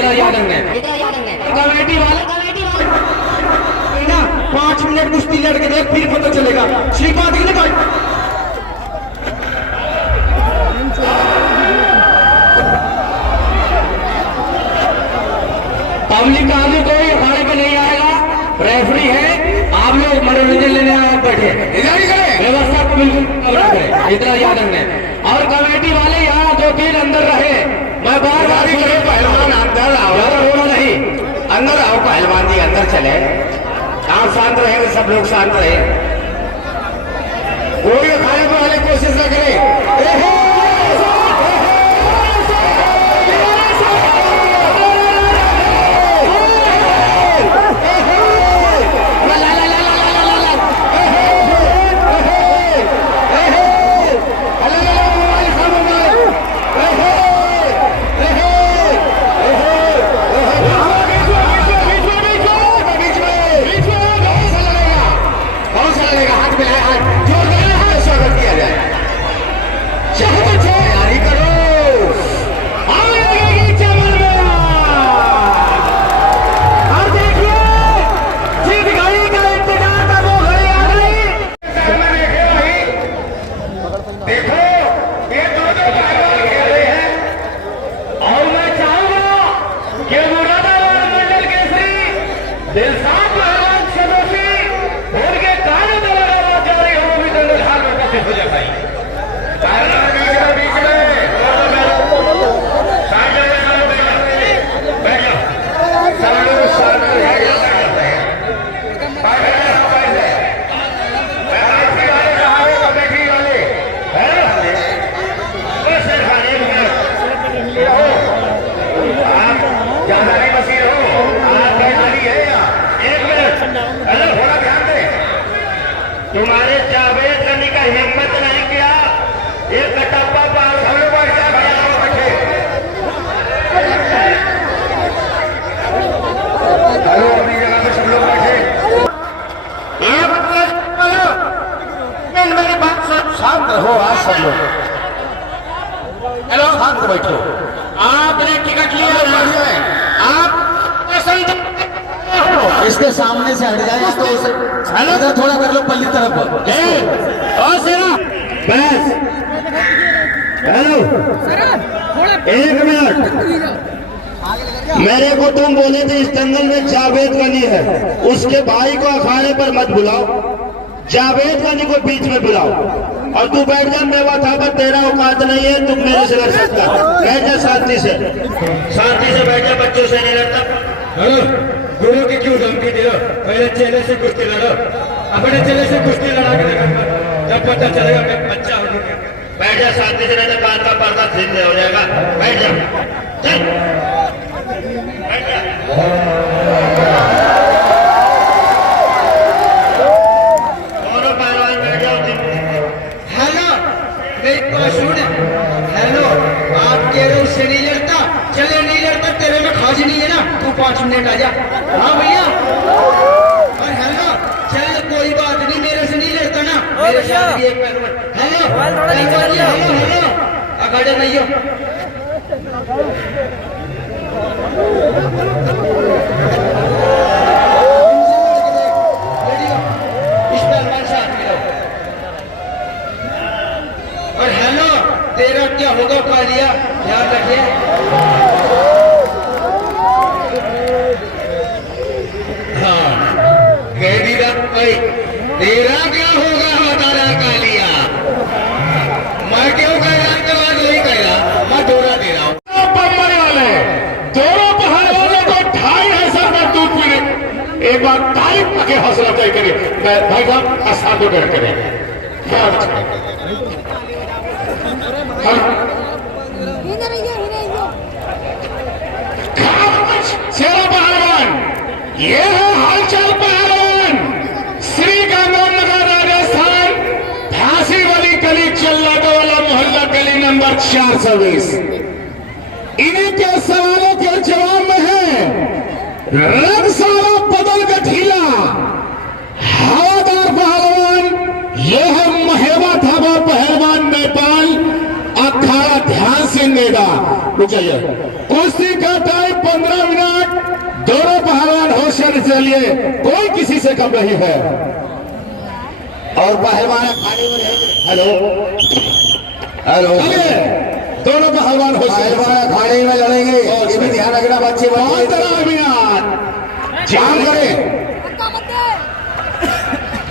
इतना याद रखना कमेटी वाले ना 5 मिनट कुश्ती लड़के देख फिर पता चलेगा श्रीपाद की निकाल पब्लिक आगे कोई अखाड़े पे नहीं आएगा रेफरी है आप लोग मनोरंजन लेने आए बैठे व्यवस्था को बिल्कुल रखें इतना याद रखना और कमेटी वाले यहाँ 2-3 अंदर रहे मैं बार बार पहलवान अंदर आओ होना नहीं अंदर आओ पहलवान जी अंदर चले आप शांत रहेंगे सब लोग शांत रहे कोई खाने वाले कोशिश न करे तुम्हारे जावेद करने का हिम्मत नहीं किया ये कटप्पा पाल हम लोग बैठे अपनी जगह पे सब लोग बैठे मेरी बात शांत रहो आज सब लोग हेलो शांत बैठो आपने टिकट लिया आप इसके सामने से हट जाए तो उसे इधर थोड़ा कर लो पल्ली तरफ बस हेलो 1 मिनट मेरे को तुम बोले थे इस जंगल में जावेद गनी है उसके भाई को अखाड़े पर मत बुलाओ जावेद गनी को बीच में बुलाओ और तू बैठ जा मेवा था पर तेरा औकात नहीं है तुम मेरे से लड़ सकता बैठ जा शांति से बैठ जा बच्चों से नहीं लड़ता गुरु की क्यों धमकी दियो पहले चेले से कुश्ती लड़ो अपने चेले से कुश्ती लड़ा के देखो जब पता चलेगा मैं बच्चा हो गया बैठ जा शांति से नहीं तो कान का पर्दा सीधे हो जाएगा बैठ जा चल दोनों पहलवान बैठ जाओ हेलो मेरी बात सुन हेलो आप कह रहे हो उससे नहीं लड़ता चले नहीं लड़ता तेरे में खाज नहीं है ना तू 5 मिनट आ जा हाँ भैया और हेलो चल कोई बात नहीं मेरे से नहीं लड़ता ना मेरे साथ भी एक पहलवान हेलो हेलो अखाड़े नहीं हो इस पहलवान से हाथ मिलाओ और हेलो तेरा क्या होगा कालिया ध्यान रखिए हाँ कह दी भाई तेरा क्या होगा हमारा कालिया मैं क्यों कह रहा के बाद नहीं कह रहा मैं डोरा दे रहा हूँ बम्बई वाले दोनों पहाड़ों को 2.5 में दूध पीने एक बार तारीफ के हौसला तय करिए भाई साहब आशा को डर करें क्या शेरा पहलवान ये है हालचाल पहलवान श्री गंगानगर राजस्थान फांसी वाली गली चल्लाटा वाला मोहल्ला गली नंबर 420 इन्हीं के सवालों के जवाब में है रंग सारा बदल का ढीला हवादार पहलवान ये है महेवा धाबा पहलवान नेपाल अखाड़ा ध्यान से नेगा कुश्ती का टाइम 15 मिनट दोनों पहलवान होशियारी से लिए, कोई किसी से कम नहीं है। और पहलवान अखाड़े में रहेंगे। हेलो हेलो, दोनों पहलवान होशियारी पहलवान अखाड़े में लड़ेंगे, ये भी ध्यान रखना बच्चे। 15 मिनट जाम करें।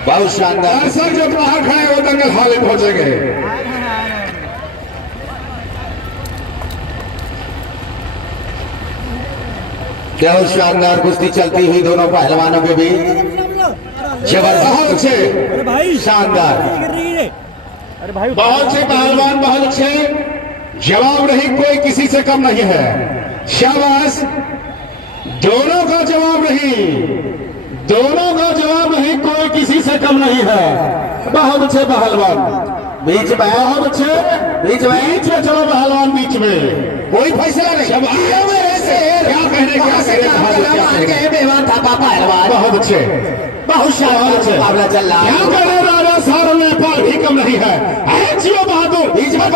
बहुत शानदार। दर्शक जो बाहर खड़े वो दंगल हाल में पहुंचेंगे। बहुत शानदार कुश्ती चलती हुई दोनों पहलवानों के बीच। जबरदस्त अच्छे, शानदार। बहुत से पहलवान बहुत अच्छे, जवाब नहीं कोई किसी से कम नहीं है। शाबाश, दोनों का जवाब नहीं, दोनों का जवाब नहीं, कोई किसी से कम नहीं है। बहुत अच्छे पहलवान बीच में, बहुत अच्छे, बीच में चलो पहलवान बीच में। कोई फैसला नहीं। क्या कहने बेवान था पापा पहलवान। बहुत अच्छे, बहुत शानदार मुकाबला चल रहा क्या है। कहने राजा सारों में पाल भी कम नहीं है। जियो बहादुर बीच में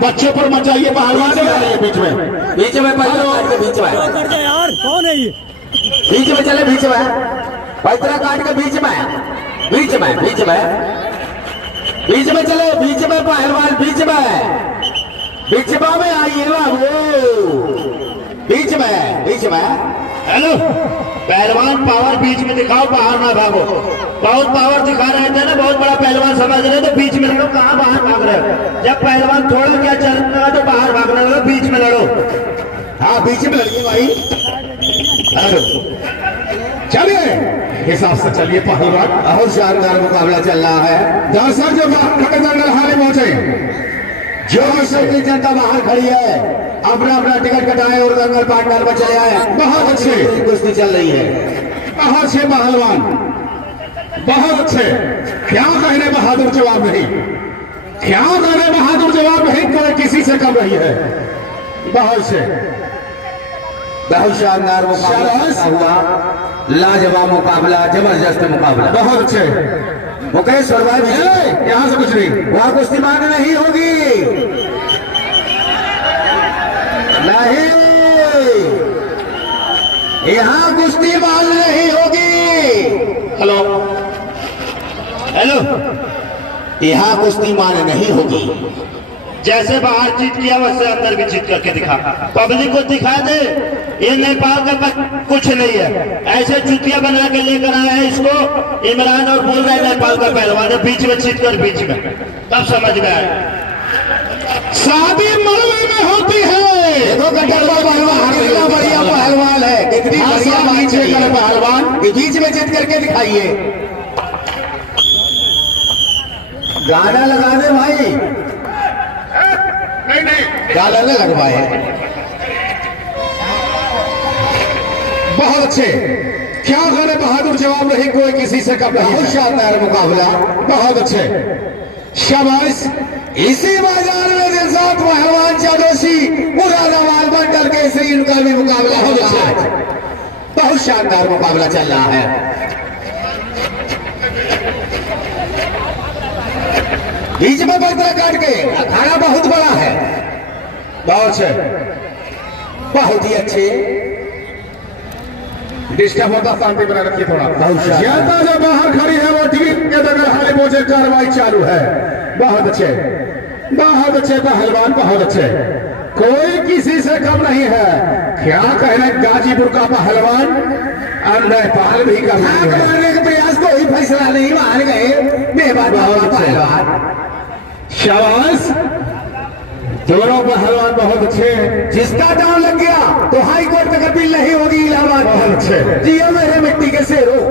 बच्चों पर मचाइए पहलवान बीच में, बीच में पहलवान के बीच में, यार कौन है ये? बीच में चले, बीच में पैतरा काट के बीच में, बीच में, बीच में, बीच में चले, बीच में पहलवान, बीच में, बीच में आइए बाबू, बीच में, बीच में। हेलो, पहलवान पावर बीच में दिखाओ, बाहर ना भागो। बहुत पावर दिखा रहे थे ना, बहुत बड़ा पहलवान समझ रहे तो बीच में लड़ो। कहाँ बाहर भाग रहे हो? जब पहलवान थोड़ा क्या चलता है तो बाहर भागने लगा, बीच में लड़ो। हाँ बीच में लड़िए भाई। चलिए हिसाब से चलिए पहलवान। बहुत शानदार मुकाबला चल रहा है। दर्शक जो दंगल हारे पहुंचे, जो की जनता बाहर खड़ी है, अपना अपना टिकट कटाए और दंगल पार्टनर में चले आए। बहुत अच्छे कुश्ती चल रही है। बहुत अच्छे पहलवान, बहुत अच्छे। क्या कहने बहादुर जवाब नहीं, क्या कहने बहादुर जवाब नहीं, कोई किसी से कम नहीं है। बहुत अच्छे, बहुत शानदार मुकाबला हुआ, लाजवाब मुकाबला, जबरदस्त मुकाबला। बहुत अच्छे। मुकेश्वर भाई यहाँ से कुछ नहीं, वहां कुश्ती मांग नहीं होगी, नहीं, यहाँ कुश्ती मांग नहीं होगी। हेलो हेलो, यहाँ कुश्ती मांग नहीं होगी। जैसे बाहर जीत किया वैसे अंदर भी जीत करके दिखा, पब्लिक को दिखा दे ये नेपाल का कुछ नहीं है। ऐसे चुतिया बना के लेकर आए हैं इसको इमरान और बोल रहे नेपाल का पहलवान है, बीच में जीत कर बीच में, तब समझ में आए। शादी मरने में होती है। देखो गड्ढा पहलवान कितना बढ़िया पहलवान है, कितनी बढ़िया बीच में करे पहलवान, बीच में जीत करके दिखाइए। गाना लगा दे भाई, गाना न लगवाए। बहुत अच्छे। क्या कहने बहादुर जवाब नहीं, कोई किसी से कम नहीं। बहुत शानदार मुकाबला, बहुत अच्छे, शाबाश। इसी बाजार में दिलशाद पहलवान जादोशी मुरादाबाद बंडल केसरी, इनका भी मुकाबला हो रहा है। बहुत शानदार मुकाबला चल रहा है। बीच में पैतरा काट के अखाड़ा बहुत बड़ा है। बहुत अच्छे, बहुत ही अच्छे। डिस्टर्ब होता, शांति बना रखिए थोड़ा। बहुत शानदार। जनता जो बाहर खड़ी है वो टीम के दंगल हारे पहुंचे, कार्रवाई चालू है। बहुत अच्छे, बहुत अच्छे पहलवान, बहुत अच्छे, कोई किसी से कम नहीं है। क्या कहने गाजीपुर का पहलवान और नेपाल भी कम नहीं है। मारने का प्रयास कोई फैसला नहीं, मार गए बेबाद पहलवान। शाबाश, दोनों पहलवान बहुत अच्छे। जिसका दांव लग गया तो हाई कोर्ट तक अपील नहीं होगी इलाहाबाद। बहुत अच्छे, जियो मेरे मिट्टी के शेरों।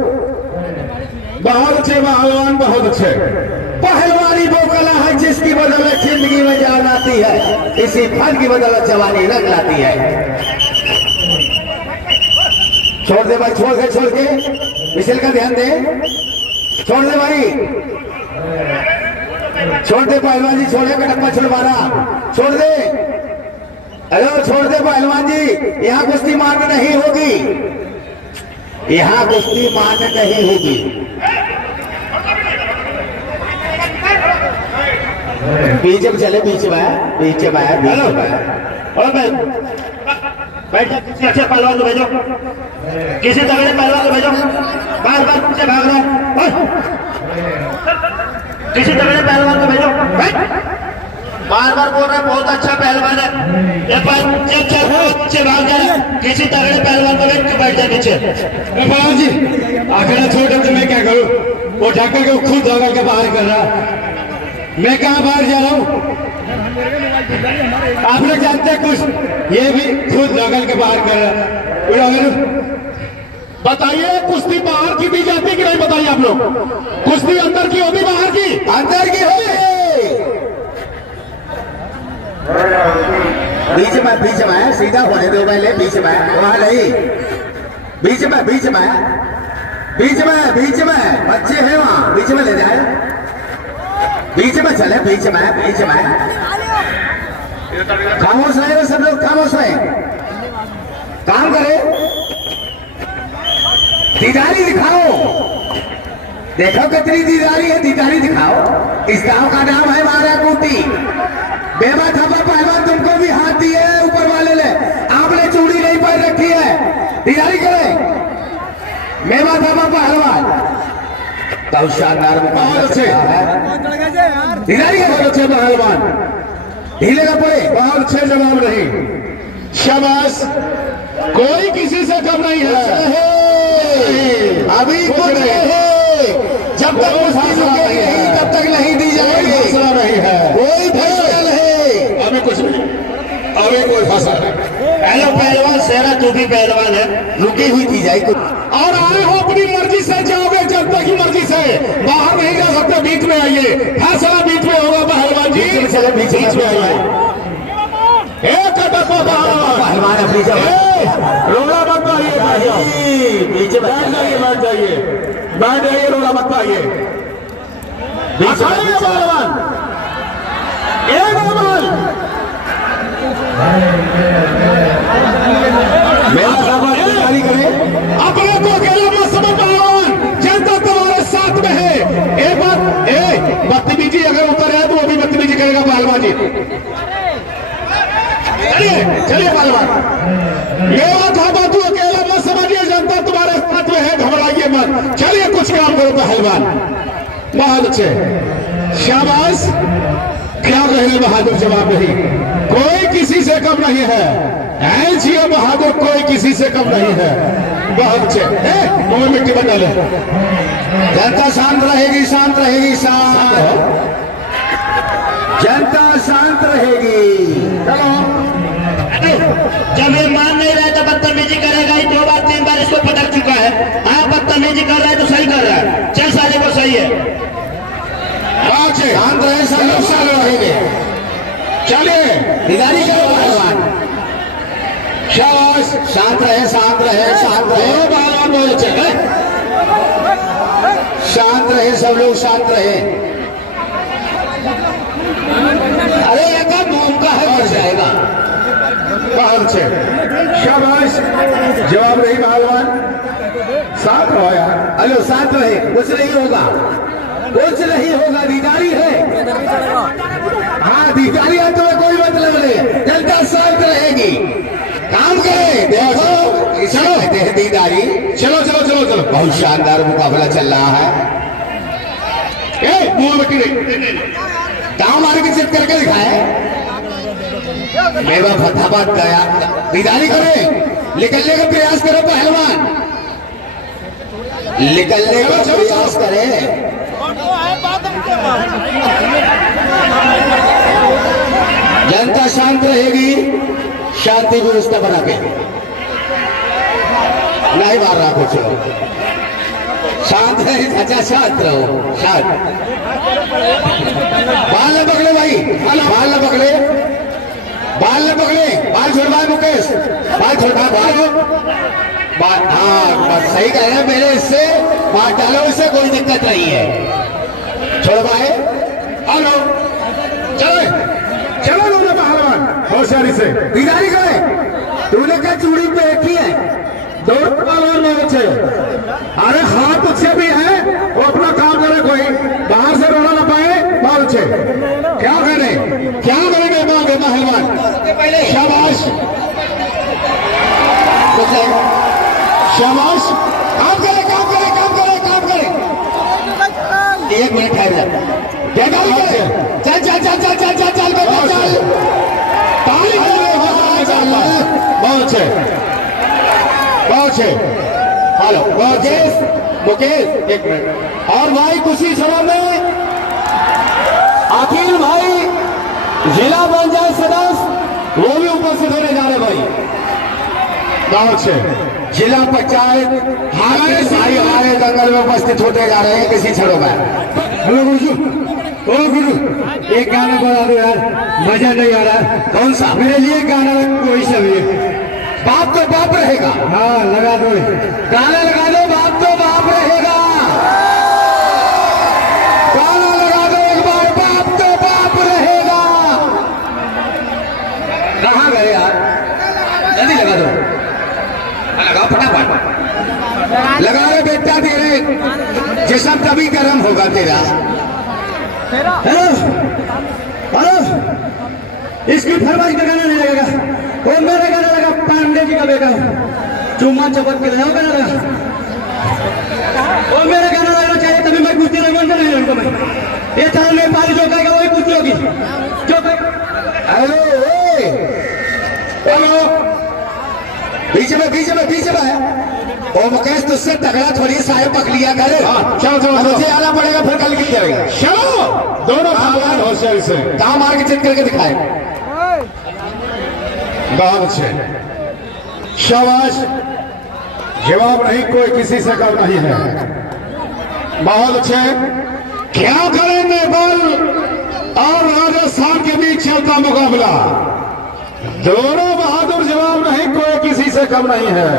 बहुत अच्छे पहलवान, बहुत अच्छे। पहलवानी वो कला है जिसकी बदौलत जिंदगी में जान आती है, इसी फल की बदौलत जवानी रंग लाती है। छोड़ दे भाई, छोड़ के मिशेल का ध्यान दे, छोड़ दे भाई, छोड़ दे पहलवान जी, छोड़े कटप्पा छुड़वाना, छोड़ दे। हेलो, छोड़ दे पहलवान जी, यहाँ कुश्ती मारना नहीं होगी, यहाँ कुश्ती मारना नहीं होगी। बीच में चले, बीच में बीच में हेलो और बैठ जा, किसी अच्छे पहलवान को भेजो, किसी तगड़े पहलवान को भेजो, बार बार पीछे भाग रहा है, किसी तगड़े पहलवान को भेजो, बार बार बोल रहा है बहुत अच्छा पहलवान है, एक बार पीछे भाग जाए, किसी तगड़े पहलवान को भेज, बैठ जाए नीचे। पहलवान जी आखिर छोड़ तो मैं क्या करूं, वो ठाकर के खुद दौड़ के बाहर कर रहा, मैं कहाँ बाहर जा रहा हूँ। आप लोग जानते हैं कुछ, ये भी खुद नगल के बाहर कर रहा है। बताइए कुश्ती बाहर की दी जाती कि नहीं, बताइए आप लोग, कुश्ती अंदर की होती बाहर की? अंदर की होगी। बीच में सीधा होने दो पहले, बीच में वहां नहीं, बीच में बीच में बीच में बीच में बच्चे हैं वहां, बीच में ले जाए, बीच में चले, बीच में बीच में। खामोश रहे सब लोग, खामोश रहे, काम करे, दीदारी दिखाओ, देखो कितनी दीदारी है, दीदारी दिखाओ। इस गांव का नाम है मारा कूटी। बेवा थापा पहलवान तुमको भी हाथ दिए ऊपर वाले ने, आपने चूड़ी नहीं पहन रखी है, दीदारी करे। मेवा थापा पहलवान बहुत शानदार, बहुत अच्छे, दीदारी बहुत अच्छे पहलवान, ढीले का पड़े, बहुत अच्छे जवाब नहीं, शाबाश, कोई किसी से कम नहीं है। अभी कुछ नहीं, जब तक तब तक नहीं दी जाएगी, फैसला नहीं है, कोई फैसला नहीं, अभी कुछ नहीं, अभी कोई फैसला नहीं। हेलो पहलवान सेरा, तू भी पहलवान है, रुकी हुई दी जाएगी। और आए हो अपनी मर्जी से जाओगे, जनता की मर्जी से बाहर नहीं जा सकते, बीच में आइए, फैसला बीच में होगा पहलवान जी, बीच में आइए। एक पहलवान अपनी जगह, रोड़ा मत पाइए, बीच में बैठ जाइए, बैठ जाइए, बैठ जाइए, रोड़ा मत पाइए, बीच में पहलवान एक अमल मेरा सामान तैयारी करें, अपने को अकेला मत समझ पहलवान, जनता तुम्हारे साथ में है। एक बात, बदतमीजी अगर उतर है तो वो भी बदतमीजी करेगा पहलवान जी। चलिए चलिए पहलवान, ये बात हम तू अकेला मत समझिए, जनता तुम्हारे साथ में है, घबराइए मत, चलिए कुछ काम करो पहलवान। बहुत अच्छे, शाबाश, क्या कहने बहादुर, जवाब नहीं, कोई किसी से कम नहीं है, ऐसी बहादुर कोई किसी से कम नहीं है। बहुत अच्छे, मुंह में मिट्टी बना ले, जनता शांत रहेगी, शांत रहेगी, शांत, जनता शांत रहेगी। चलो, जब ये मान नहीं रहा है तो बदतमीजी करेगा ही, 2 बार 3 बार इसको पटक चुका है, हाँ बदतमीजी कर रहा है तो सही कर रहा है, चल साले को सही है, शांत रहे, सब लोग शांत रहेंगे, चलिए दीदारी करो पहलवान, शाबाश, शांत रहे, शांत रहे, शांत रहे, पहलवान बहुत अच्छे, शांत रहे, सब लोग शांत रहे। अरे एक मौका है, मर जाएगा। बहुत अच्छे, शाबाश, जवाब नहीं पहलवान, साथ रहो यार, हेलो, शांत रहे, कुछ नहीं होगा, कुछ नहीं होगा, दीदारी है, हाँ दीदारी है, तुम्हें कोई मतलब नहीं, जनता शांत रहेगी, काम करे, देखो इसे कहते हैं दीदारी। चलो चलो चलो चलो, बहुत शानदार मुकाबला चल रहा है, मुंह मिट्टी नहीं, गाँव मार के चित करके दिखाए, मेवा फटाफट गया, दीदारी करे, निकलने का प्रयास करो पहलवान, निकलने का प्रयास करे, जनता शांत रहेगी, शांति व्यवस्था बना के, नहीं मार रहा कुछ लोग, शांत रहे, अच्छा शांत रहो, शांत, बाल न पकड़े भाई, बाल न पकड़े, बाल न पकड़े, बाल छोड़वाए मुकेश, बाल छोड़वाए, बाल, हाँ बस सही कह रहे हैं, मेरे इससे बात डालो, इससे कोई दिक्कत नहीं है, छोड़वाए, हेलो, चलो चलो लोग पहलवान, होशियारी से दीदारी करे, तूने क्या चूड़ी पे रखी है, दो पहलवान बहुत अच्छे, अरे हाथ अच्छे भी हैं, वो अपना काम करे, कोई बाहर से रोना ना पाए, बहुत अच्छे, क्या एक मिनट ठहर जा। क्या चल चल चल चल चल चल चल चल बेटा चल। ताली चल। बहुत अच्छे बहुत अच्छे। हेलो मुकेश मुकेश एक मिनट। और भाई खुशी सभा में अखिल भाई जिला पंचायत सदस्य वो भी उपस्थित होने जा रहे भाई। बहुत अच्छे। जिला पंचायत हमारे भाई हमारे दंगल में उपस्थित होते जा रहे हैं किसी क्षणों में। हेलो गुरु ओ गुरु एक गाना बजा दो यार, मजा नहीं आ रहा। कौन सा? मेरे लिए गाना कोई सा भी। बाप तो बाप रहेगा। हाँ लगा दो गाना लगा दो बाप तो बाप रहेगा। गाना लगा दो एक बार बाप तो बाप रहेगा। कहाँ गए यार? जल्दी लगा दो। लगा फटाफट लगा रे बेटा तेरे जिस्म तभी गर्म होगा तेरा। हेलो हेलो इसकी फरमाइश का गाना नहीं लगेगा। वो मेरा गाना लगा पांडे जी का बेटा चुम्मा चपक के लगाओ गाना लगा। वो मेरा गाना लगना चाहिए तभी मैं कुश्ती नहीं बनता नहीं उनको मैं। ये चार नेपाली जो कहेगा वही कुश्ती होगी जो हेलो हेलो बीच में ओ मुकेश तुझसे तगड़ा थोड़ी साय पक लिया कर। चलो चलो मुझे चलो आना पड़ेगा फिर कल की करेगा। चलो दोनों भगवान होशियारी से। कहाँ मार के चित करके दिखाए। बहुत अच्छे शाबाश। जवाब नहीं कोई किसी से कम नहीं है। बहुत अच्छे। क्या करें नेपाल और राजस्थान के बीच चलता मुकाबला। दोनों बहादुर जवाब नहीं कोई किसी से कम नहीं है।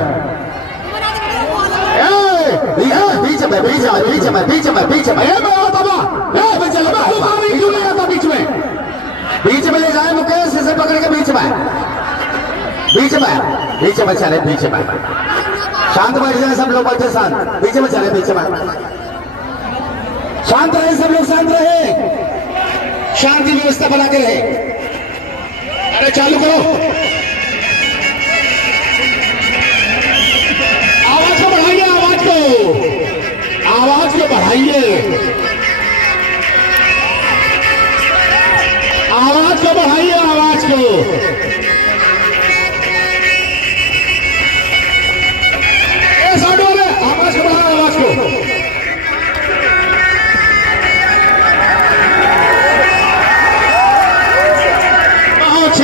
बीच में बीच में ले जाए मुकेश इसे पकड़ के बीच में चले बीच में। शांत बैठ जाए सब लोग बैठे शांत। बीच में चले बीच में शांत रहे सब लोग शांत रहे। शांति व्यवस्था बना के रहे। अरे चालू करो आवाज को बढ़ाइए। आवाज को बढ़ाइए। आवाज को बढ़ाइए। आवाज को साउंड वाले आवाज को बढ़ाओ। आवाज को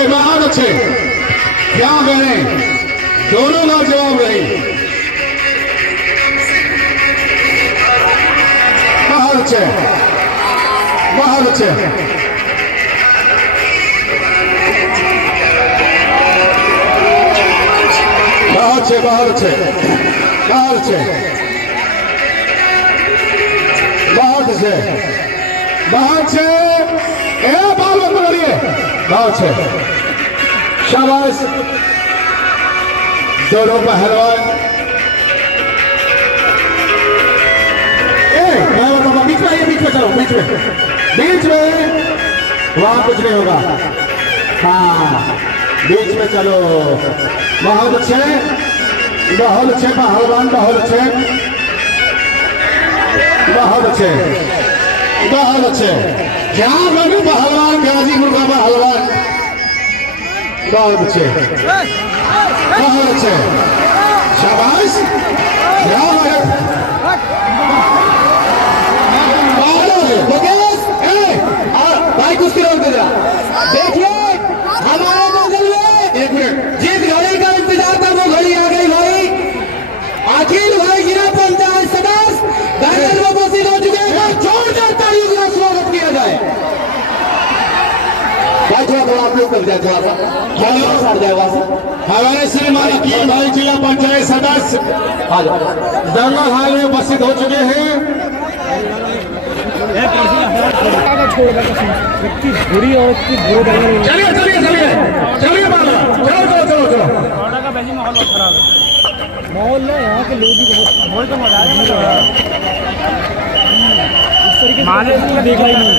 बहुत अच्छे क्या करें दोनों का जवाब नहीं। बहुत अच्छे बहुत अच्छे। बहुत अच्छे बहुत अच्छे बहुत अच्छे बहुत अच्छे बहुत अच्छे। बाल बंद करिए। बहुत अच्छे शाबाश। दोनों पहलवान बीच में आइए। बीच में चलो बीच में वहां कुछ नहीं होगा। हाँ बीच में चलो। बहुत अच्छे पहलवान बहुत अच्छे बहुत अच्छे। क्या लोग पहलवान गाजीपुर का पहलवान बहुत अच्छे शाबाश। भाई कुछ रोक दे जरा। देखिए हमारे दंगल में एक मिनट जिस घड़ी का इंतजार था वो घड़ी आ गई भाई। अखिल भाई जिला पंचायत सदस्य दंगल में उपस्थित हो चुके हैं। जोरदार तालियों का स्वागत किया जाए। भाई थोड़ा आप लोग कर जाए थोड़ा सा सर जाए वहां से। हमारे श्रीमान अखिल भाई जिला पंचायत सदस्य दंगल हाल में उपस्थित हो चुके हैं। बुरी और उसकी बुरी दंगल चलिए बाबा चलो। माहौल बहुत खराब है। माहौल ना यहाँ के लोग ही बहुत माहौल तो मजा आया। इस तरीके से देखा ही नहीं।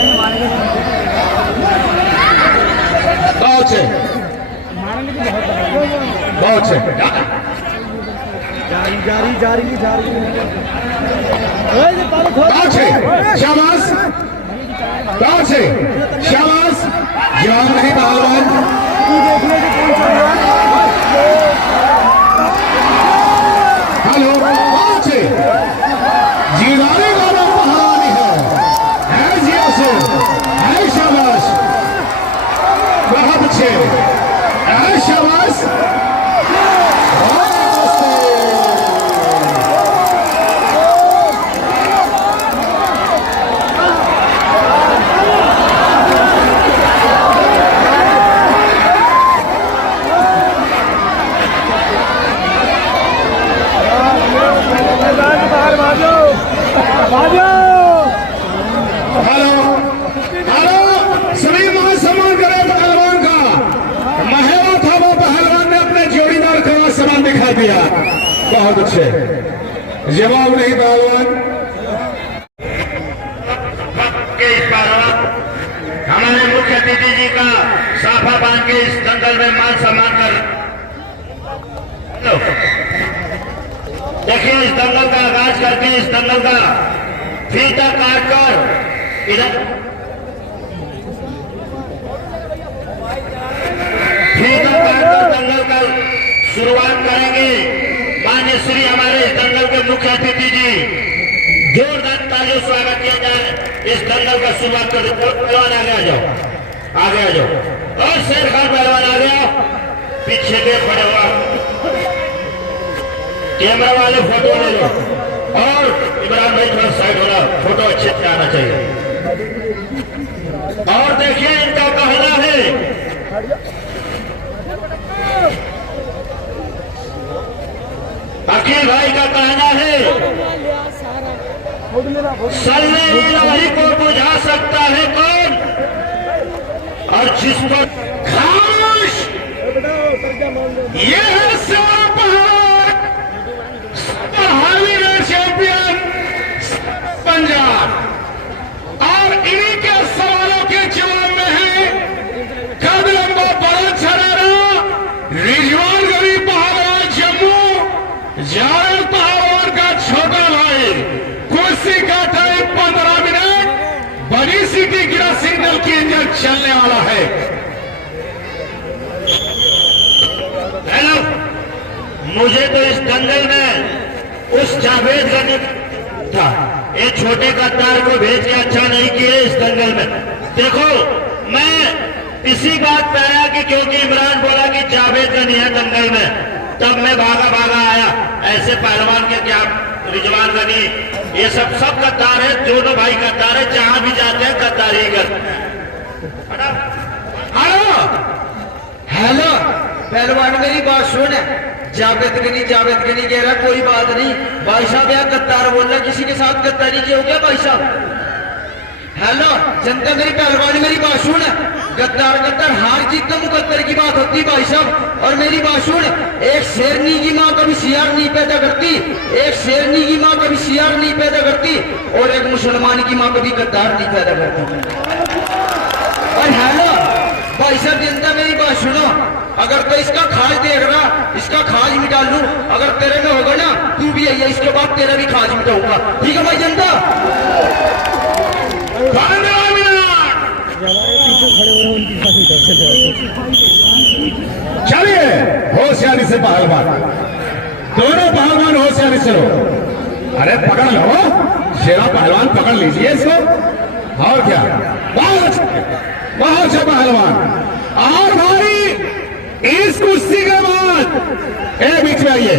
बहुत अच्छे जारी शाबाश। कौन से शाबाश जवाब नहीं पहलवान हेलो कौन से जीवानी वाला पहलवानी है जियो से है शाबाश बहुत अच्छे है शाबाश दिया बहुत अच्छे जवाब नहीं पहलवान के इस पहलवान हमारे मुख्य अतिथि जी का साफा बांध के इस दंगल में मान सम्मान कर देखिए इस दंगल का आगाज करके इस दंगल का फीता काट कर इधर फीता काट कर दंगल का शुरुआत करेंगे मान्य श्री हमारे इस दंगल के मुख्य अतिथि जी जोरदार तालियों स्वागत किया जाए इस दंगल का शुरुआत कर पहलवान आगे आ जाओ और शेर खान पहलवान आ गया पीछे के खड़े हुआ कैमरा वाले फोटो ले लो और इमरान भाई थोड़ा साइड होना फोटो अच्छे से आना चाहिए और देखिए इनका कहना है अखिल भाई का कहना है सल्ले को बुझा सकता है कौन और जिसको खामोश ये है चैंपियन पंजाब और इन्हीं के सवालों के जवाब में है कद लंबा बड़ा छरारा रिजवान गरीब पहलवान जम्मू जावेद पहलवान का छोटा भाई कुर्सी का टाइम 15 मिनट बड़ी सिटी गिरा सिग्नल की इंजन चलने वाला है हेलो मुझे तो इस दंगल में उस जावेद गनी था ये छोटे गद्दार को भेज के अच्छा नहीं किए इस दंगल में देखो मैं इसी बात पे आया कि क्योंकि इमरान बोला कि जावेद गनी है दंगल में तब मैं भागा आया ऐसे पहलवान के क्या रिजवान गनी ये सब गद्दार है दोनों भाई गद्दार है जहां भी जाते हैं गद्दारी करते हैं हेलो हेलो पहलवान मेरी बात सुन जावेद गनी कह रहा कोई बात नहीं भाई साहब यार गद्दार बोल रहा किसी के साथ गद्दारी की हो क्या भाई साहब हेलो जनता मेरी पहलवान मेरी बात सुन गद्दार हार जीत का मुकद्दर की बात होती भाई साहब और मेरी बात सुन एक शेरनी की माँ कभी सियार नहीं पैदा करती एक शेरनी की माँ कभी सियार नहीं पैदा करती और एक मुसलमान की माँ कभी गद्दार नहीं पैदा करती और हेलो भाई साहब जनता मेरी बात सुनो अगर तो इसका खाज देख रहा इसका खाज मिटा लूं अगर तेरे में होगा ना तू भी आइए इसके बाद तेरा भी खाज मिटाऊंगा ठीक है भाई जनता चलिए होशियारी से पहलवान दोनों पहलवान होशियारी से लो अरे पकड़ लो शेरा पहलवान पकड़ लीजिए इसको और क्या बहुत अच्छा पहलवान और भाई इस कुश्ती के बाद ए बीच में आइए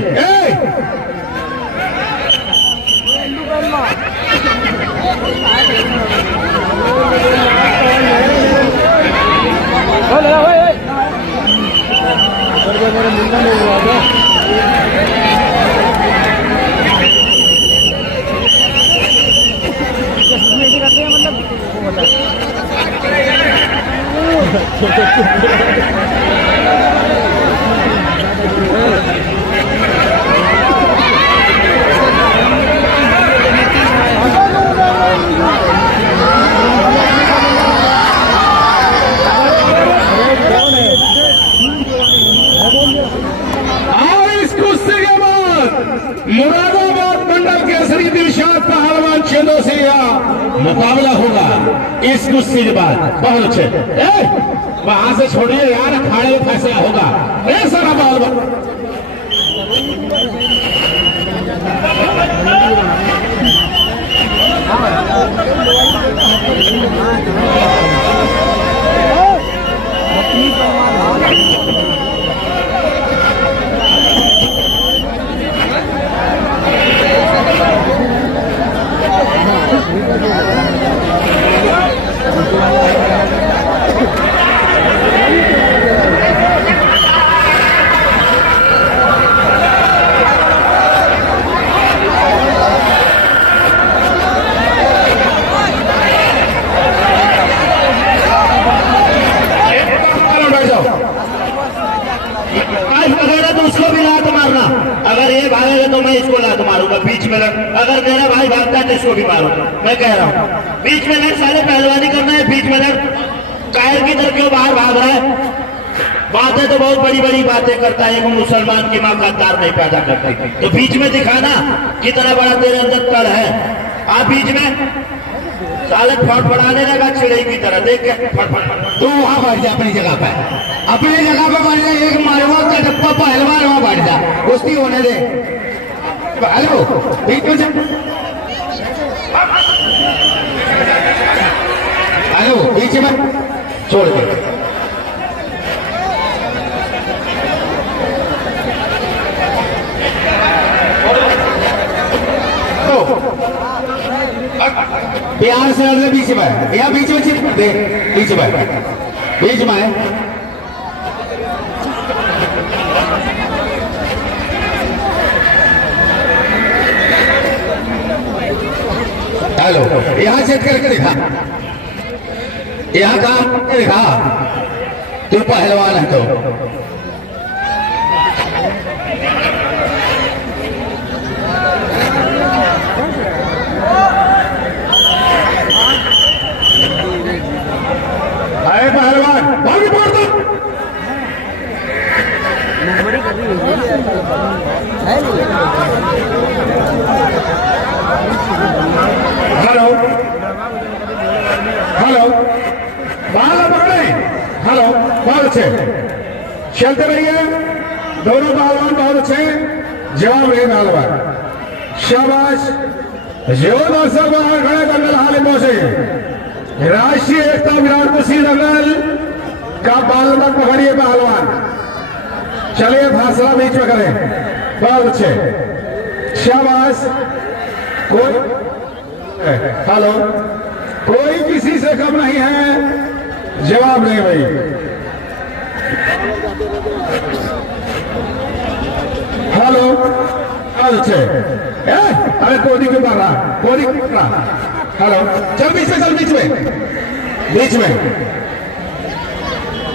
मुरादाबाद मंडल केसरी दिलशाद पहलवान चंदोसिया मुकाबला होगा इस कुश्ती के बाद। बहुत अच्छे, वहां से छोड़िए यार, अखाड़े में फैसला होगा। सारा बाल उसको भी लात मारना, अगर ये भागेगा तो मैं इसको लात मारूंगा बीच में लड़। अगर मेरा भाई भागता है तो इसको भी मारूंगा। मैं कह रहा हूँ बीच में लड़, सारे पहलवानी करना है बीच में लड़। कायर की तरह क्यों बाहर भाग रहा है? बातें तो बहुत बड़ी बड़ी बातें करता है, वो मुसलमान की माँ गद्दार नहीं पैदा करती। तो बीच में दिखाना कितना बड़ा तेरे अंदर तड़ है। आप बीच में साले फड़फड़ाने लगा चिड़ै की तरह, देख के फड़फड़। तू वहां बैठ जा अपनी जगह पे, अपनी जगह पे बैठ जा। एक मारवा का डब्बा पहलवान वहां बैठ जा, कुश्ती होने दे। हेलो, बीच में हेलो, बीच में छोड़ दे। प्यार से अगले बीच में, यहाँ बीच में चिप दे, बीच में, बीच में। हेलो, यहाँ सेट करके दिखा, यहाँ काम करके दिखा। तू पहलवान है तो अरे पहलवान भागी पकड़ दो। हेलो हेलो, बाल पकड़े। हेलो, बहुत अच्छे, चलते रहिए। दोनों पहलवान बहुत अच्छे, जवाब रहे पहलवान, शाबाश। जो दर्शक बाहर खड़े दंगल हाल पहुंचे। राष्ट्रीय एकता विराट कुश्ती दंगल का बाल मत पकड़िए पहलवान, चलिए फासला बीच में करें। बहुत अच्छे, शाबाश। कोई हेलो, कोई किसी से कम नहीं है, जवाब नहीं भाई। हेलो, बहुत अच्छे। अरे कोदी क्यों मार रहा, कोदी क्यों मार रहा? हेलो, चल बीच में, चल बीच में, बीच में।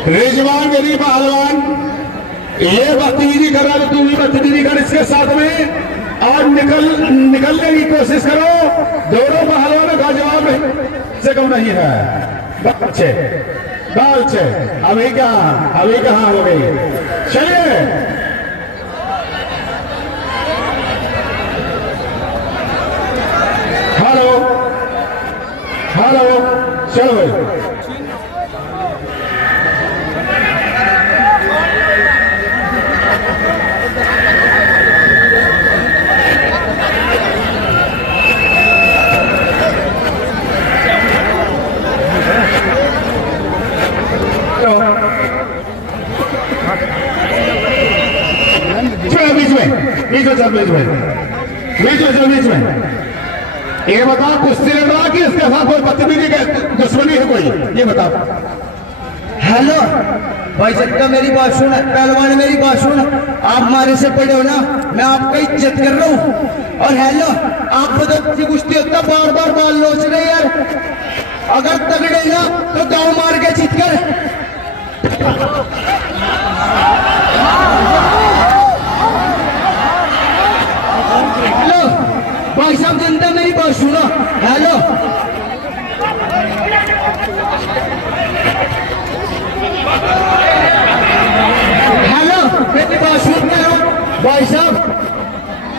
रिजवान मेरी पहलवान, ये बदतमीजी कर रहा है तो तू भी बदतमीजी कर इसके साथ में, और निकलने की कोशिश करो। दोनों पहलवानों का जवाब से कम नहीं है। बहुत अच्छे, बहुत अच्छे। अभी कहाँ हो गई? चलिए, हेलो हेलो, चलो भाई। बीच में ये बताओ, कुश्ती लड़ रहा कि इसके साथ कोई बदतमीजी दुश्मनी है कोई? ये बताओ। हेलो भाई जगह, मेरी बात सुन, पहलवान मेरी बात सुन। आप हमारे से पड़े हो ना, मैं आपका इज्जत कर रहा हूँ। और हेलो, आप बदतमीजी कुश्ती होता बार बार बाल लोच रहे यार। अगर तगड़े ना तो दाव मार के जीत कर। हेलो भाई साहब, जनता मेरी बात सुनो। हेलो, हेलो, मेरी बात सुन रहे हो भाई साहब?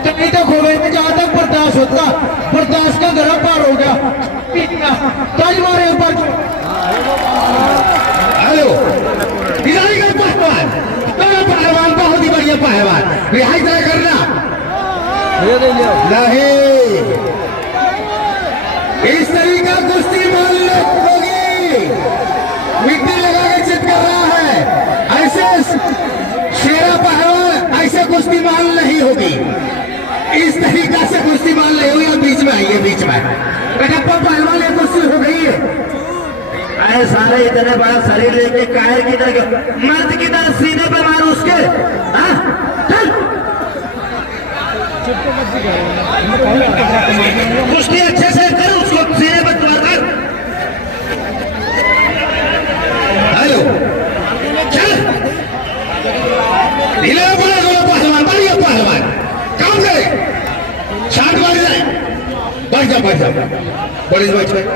कहीं तो खोवे में जहां तक बर्दाश्त होता, बर्दाश्त का गला पार हो गया। रिहाई तय करना ये दे लियो नहीं, इस तरीका कुश्ती मान लो होगी, मिट्टी लगा के चित कर रहा है, ऐसे शेरा पहलवान ऐसे कुश्ती मान नहीं होगी, इस तरीका से कुश्ती मान नहीं होगी। बीच में आइए, बीच में कटप्पा पहलवान ये कुश्ती हो गई है। अरे सारे इतने बड़ा शरीर लेके कायर की तरह मर्द की तरह सीने पे मारो उसके। हाँ? चल कुश्ती अच्छे से कर, उसको सीने पे मार कर। हेलो, चल ढीला बोला बोला पहलवान, बढ़िया पहलवान, काम करे, छाट मार जाए, बैठ जा बैठ जा, बड़ी बैठ बैठ,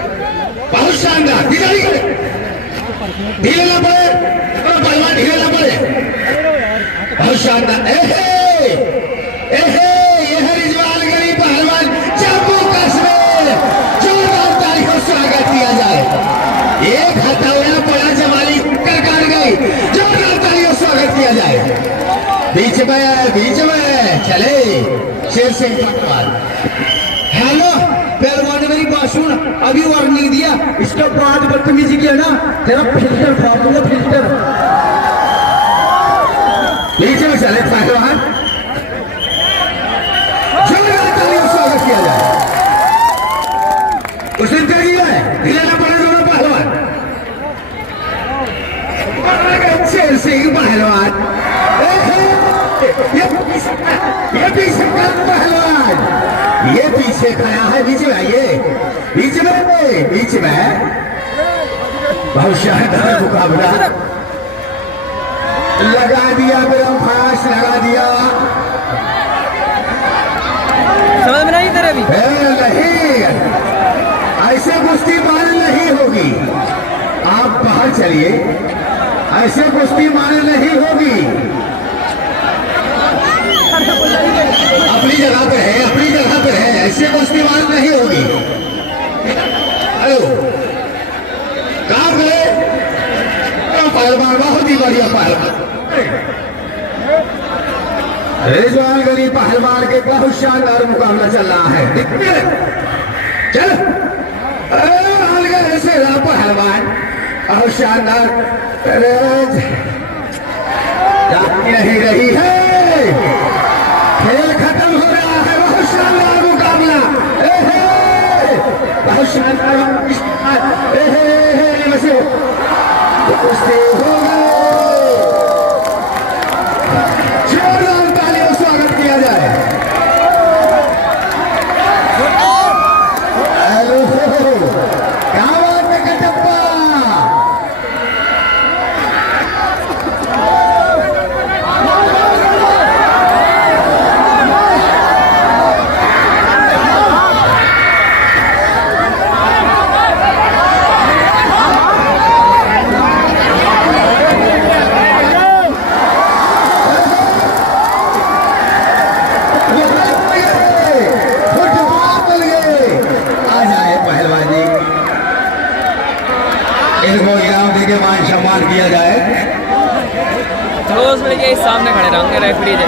बहुत शानदार, दिखाई करे, ढीले ना पड़े, पहलवान ढीले ना पड़े, बहुत शानदार। ये है रिजवान गली पहलवान जम्मू कश्मीर, जोरदार तालियों से स्वागत किया जाए। एक हथौड़ा पड़ा जमाली कर गई, जोरदार तालियों से स्वागत किया जाए। बीच में चले शेर सिंह पहलवान। हेलो पहलवान, मेरी बात सुन, अभी वार्निंग दिया, इसका बाद बदतमीजी किया ना तेरा फिल्टर फाड़ दूंगा, फिल्टर। बीच में चले पहलवान, जोरदार तालियों से स्वागत किया जाए। उस दिन क्या किया है, ढीले ना पड़े दोनों पहलवान। शेर सिंह पहलवान, ये पीछे का पहलवान, ये पीछे खड़ा है, बीच में आइए, बीच में बहुत शानदार मुकाबला लगा दिया, मेरा फांस लगा दिया। समझ में नहीं तेरे भी नहीं, ऐसे कुश्ती मान नहीं होगी, आप बाहर चलिए, ऐसे कुश्ती मान नहीं होगी। अपनी जगह पे है, अपनी जगह पे है, ऐसे कुश्ती मान नहीं होगी। हेलो, काम करे पहलवान, बहुत ही बढ़िया पहलवान, रिजवान गली पहलवान के बहुत शानदार मुकाबला चल रहा है। चल ऐसे पहलवान बहुत शानदार, नहीं रही है, खेल खत्म हो रहा है, बहुत शानदार मुकाबला, बहुत शानदार कुश्ती हो गई, जोरदार तालियों से स्वागत किया जाए। हेलो, क्या बात है कटप्पा, इनको इनाम देके मान सम्मान किया जाए। रोज मिल के सामने खड़े रहेंगे रेफरी दे।